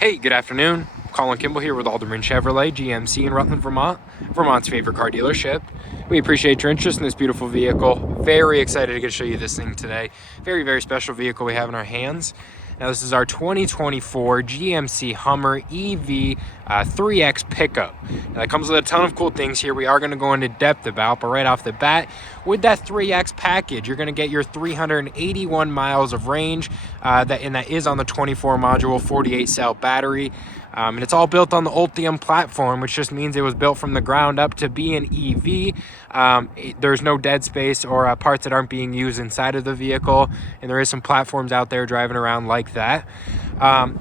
Hey, good afternoon. Colin Kimball here with Alderman Chevrolet, GMC in Rutland, Vermont, Vermont's favorite car dealership. We appreciate your interest in this beautiful vehicle. Very excited to get to show you this thing today. Very, very special vehicle we have in our hands. Now, this is our 2024 GMC Hummer EV 3X pickup. Now, that comes with a ton of cool things here we are going to go into depth about, but right off the bat, with that 3X package, you're going to get your 381 miles of range, that is on the 24 module 48 cell battery. And it's all built on the Ultium platform, which just means it was built from the ground up to be an EV. There's no dead space or parts that aren't being used inside of the vehicle, and there is some platforms out there driving around like that.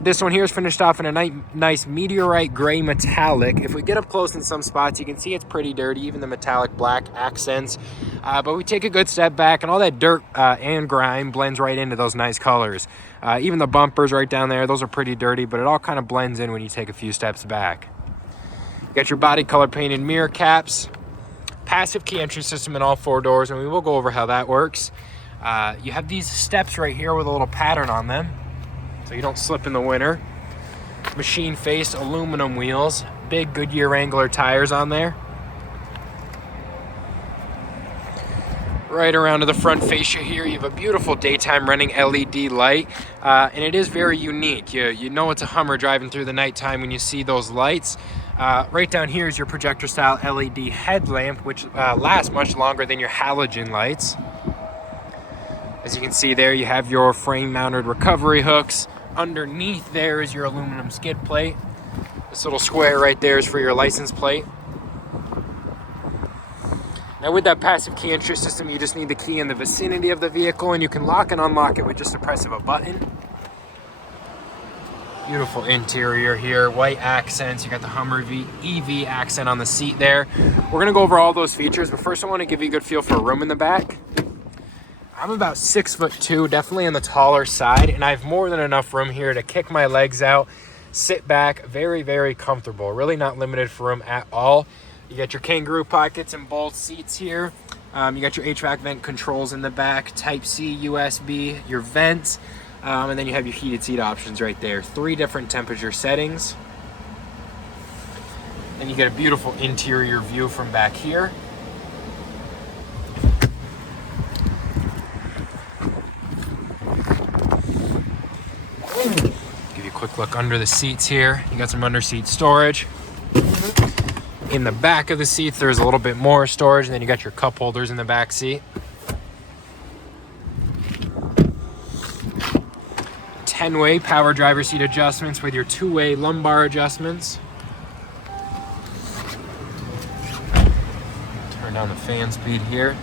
This one here is finished off in a nice meteorite gray metallic. If we get up close in some spots, you can see it's pretty dirty, even the metallic black accents. But we take a good step back, and all that dirt and grime blends right into those nice colors. Even the bumpers right down there, those are pretty dirty, but it all kind of blends in when you take a few steps back. You got your body color painted mirror caps, passive key entry system in all four doors, and we will go over how that works. You have these steps right here with a little pattern on them, so you don't slip in the winter. Machine faced aluminum wheels, big Goodyear Wrangler tires on there. Right around to the front fascia here, you have a beautiful daytime running LED light, and it is very unique. You know it's a Hummer driving through the nighttime when you see those lights. Right down here is your projector style LED headlamp, which lasts much longer than your halogen lights. As you can see there, you have your frame mounted recovery hooks. Underneath there is your aluminum skid plate. This little square right there is for your license plate. Now with that passive key entry system, you just need the key in the vicinity of the vehicle, and you can lock and unlock it with just the press of a button. Beautiful interior here, white accents. You got the Hummer EV accent on the seat there. We're gonna go over all those features, but first I wanna give you a good feel for room in the back. I'm about 6'2", definitely on the taller side, and I have more than enough room here to kick my legs out, sit back, very, very comfortable. Really not limited for room at all. You got your kangaroo pockets and both seats here. You got your HVAC vent controls in the back, Type-C, USB, your vents, and then you have your heated seat options right there. 3 different temperature settings. Then you get a beautiful interior view from back here. Give you a quick look under the seats here. You got some under seat storage. In the back of the seats, there's a little bit more storage, and then you got your cup holders in the back seat. 10-way power driver seat adjustments with your 2-way lumbar adjustments. Turn down the fan speed here.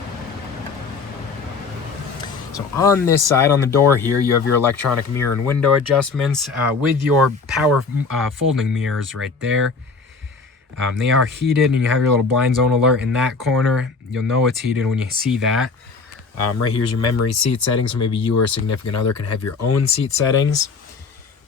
So on this side, on the door here, you have your electronic mirror and window adjustments with your power folding mirrors right there. They are heated, and you have your little blind zone alert in that corner. You'll know it's heated when you see that. Right here's your memory seat settings, so maybe you or a significant other can have your own seat settings.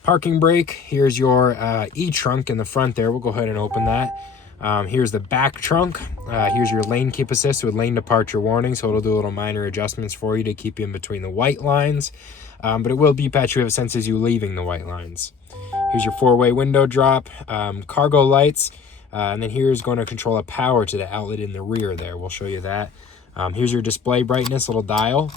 Parking brake, here's your e-trunk in the front there. We'll go ahead and open that. Here's the back trunk. Here's your lane keep assist with lane departure warning, so it'll do little minor adjustments for you to keep you in between the white lines. But it will beep at you if it senses you leaving the white lines. Here's your 4-way window drop, cargo lights. And then here's going to control a power to the outlet in the rear there. We'll show you that. Here's your display brightness, little dial.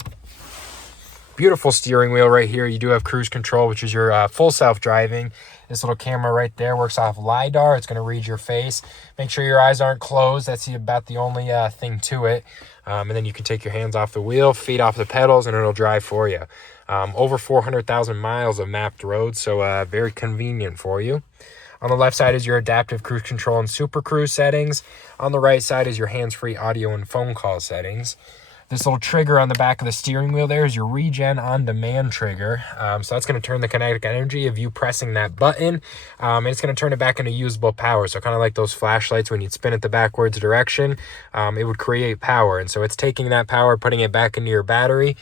Beautiful steering wheel right here. You do have cruise control, which is your full self-driving. This little camera right there works off LiDAR. It's going to read your face. Make sure your eyes aren't closed. That's about the only thing to it. And then you can take your hands off the wheel, feet off the pedals, and it'll drive for you. Over 400,000 miles of mapped roads, so very convenient for you. On the left side is your adaptive cruise control and super cruise settings. On the right side is your hands-free audio and phone call settings. This little trigger on the back of the steering wheel there is your regen on-demand trigger. So that's going to turn the kinetic energy of you pressing that button, and it's going to turn it back into usable power. So kind of like those flashlights when you'd spin it the backwards direction, it would create power. And so it's taking that power, putting it back into your battery.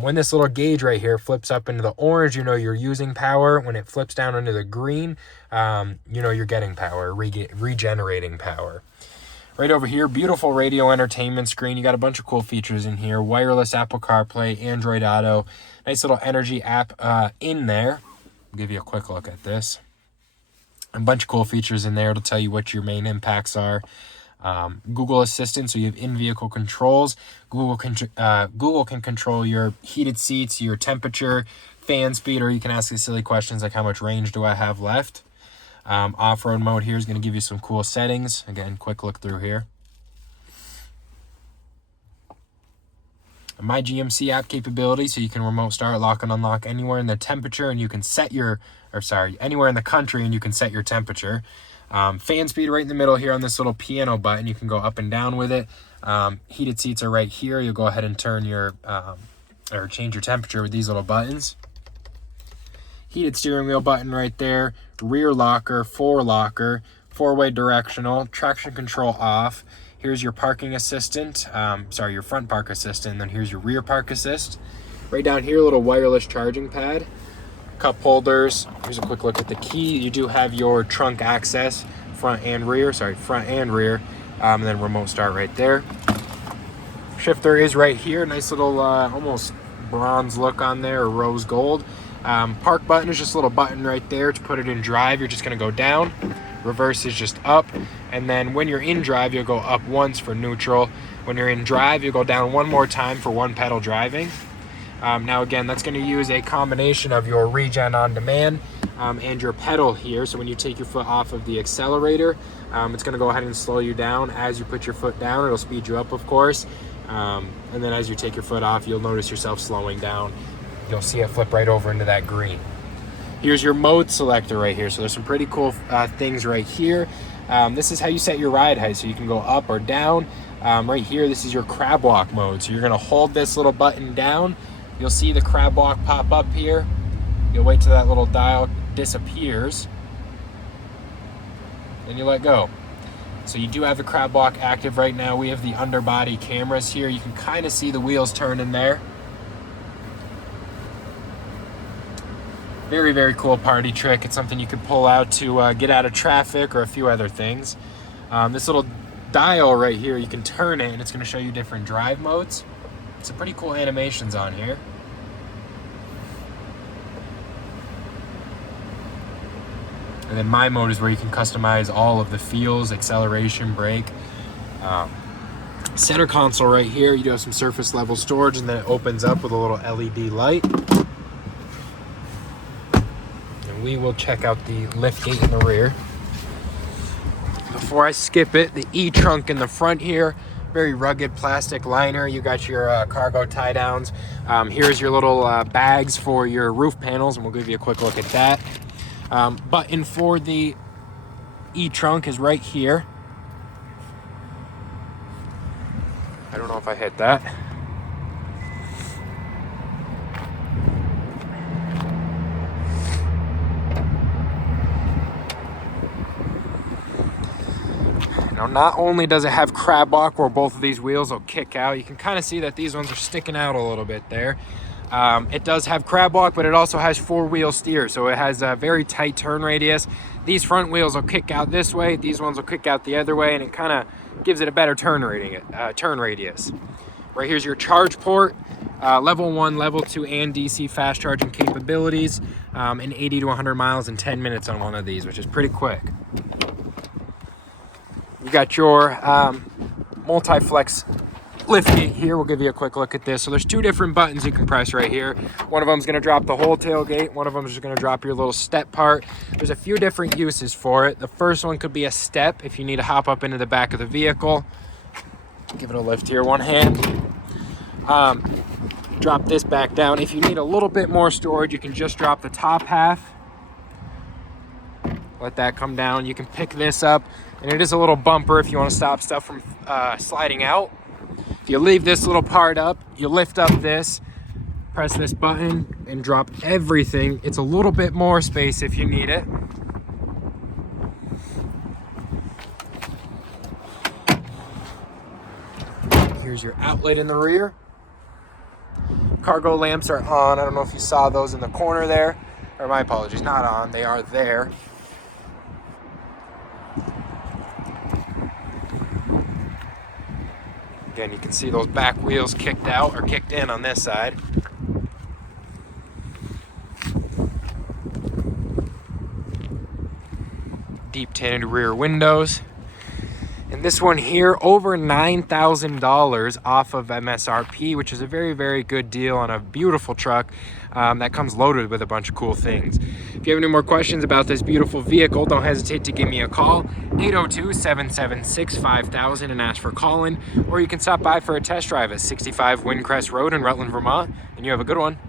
When this little gauge right here flips up into the orange, you know you're using power. When it flips down into the green, you know you're getting power, regenerating power. Right over here, beautiful radio entertainment screen. You got a bunch of cool features in here. Wireless Apple CarPlay, Android Auto. Nice little energy app in there. I'll give you a quick look at this. A bunch of cool features in there. It'll tell you what your main impacts are. Google Assistant, so you have in-vehicle controls. Google can control your heated seats, your temperature, fan speed, or you can ask the silly questions like how much range do I have left. Off-road mode here is going to give you some cool settings. Again, quick look through here. My GMC app capability, so you can remote start, lock, and unlock anywhere in the temperature, and you can set anywhere in the country, and you can set your temperature. Fan speed right in the middle here on this little piano button. You can go up and down with it. Heated seats are right here. You'll go ahead and turn your or change your temperature with these little buttons. Heated steering wheel button right there. Rear locker, four-way directional, traction control off. Here's your parking assistant, your front park assistant, and then here's your rear park assist. Right down here, a little wireless charging pad, cup holders. Here's a quick look at the key. You do have your trunk access, front and rear, and then remote start right there. Shifter is right here, nice little almost bronze look on there, or rose gold. Park button is just a little button right there to put it in drive. You're just gonna go down. Reverse is just up, and then when you're in drive, you'll go up once for neutral. When you're in drive, you'll go down one more time for one pedal driving. Now again, that's going to use a combination of your regen on demand and your pedal here. So when you take your foot off of the accelerator, it's going to go ahead and slow you down. As you put your foot down, it'll speed you up, of course. And then as you take your foot off, you'll notice yourself slowing down. You'll see it flip right over into that green. Here's your mode selector right here. So there's some pretty cool things right here. This is how you set your ride height. So you can go up or down. Right here, this is your crab walk mode. So you're gonna hold this little button down. You'll see the crab walk pop up here. You'll wait till that little dial disappears. Then you let go. So you do have the crab walk active right now. We have the underbody cameras here. You can kind of see the wheels turning there. Very, very cool party trick. It's something you could pull out to get out of traffic or a few other things. This little dial right here, you can turn it and it's going to show you different drive modes. Some pretty cool animations on here. And then my mode is where you can customize all of the feels, acceleration, brake. Center console right here, you do have some surface level storage, and then it opens up with a little LED light. We will check out the lift gate in the rear. Before I skip it, the E-trunk in the front here, very rugged plastic liner. You got your cargo tie downs. Here's your little bags for your roof panels, and we'll give you a quick look at that. Button for the E-trunk is right here. I don't know if I hit that. Now, not only does it have crab walk where both of these wheels will kick out, you can kind of see that these ones are sticking out a little bit there. It does have crab walk, but it also has four-wheel steer, so it has a very tight turn radius. These front wheels will kick out this way, these ones will kick out the other way, and it kind of gives it a better turn radius. Right here's your charge port, level 1, level 2, and DC fast charging capabilities, and 80 to 100 miles in 10 minutes on one of these, which is pretty quick. You got your multi-flex lift gate here. We'll give you a quick look at this. So there's two different buttons you can press right here. One of them is going to drop the whole tailgate. One of them is just going to drop your little step part. There's a few different uses for it. The first one could be a step if you need to hop up into the back of the vehicle. Give it a lift here, one hand. Drop this back down. If you need a little bit more storage, you can just drop the top half. Let that come down. You can pick this up, and it is a little bumper if you want to stop stuff from sliding out. If you leave this little part up, you lift up this, press this button, and drop everything. It's a little bit more space if you need it. Here's your outlet in the rear. Cargo lamps are on. I don't know if you saw those in the corner there. Or my apologies, not on. They are there. Again, you can see those back wheels kicked out or kicked in on this side. deep tinted rear windows. And this one here, over $9,000 off of MSRP, which is a very, very good deal on a beautiful truck that comes loaded with a bunch of cool things. If you have any more questions about this beautiful vehicle, don't hesitate to give me a call, 802-776-5000, and ask for Colin. Or you can stop by for a test drive at 65 Windcrest Road in Rutland, Vermont, and you have a good one.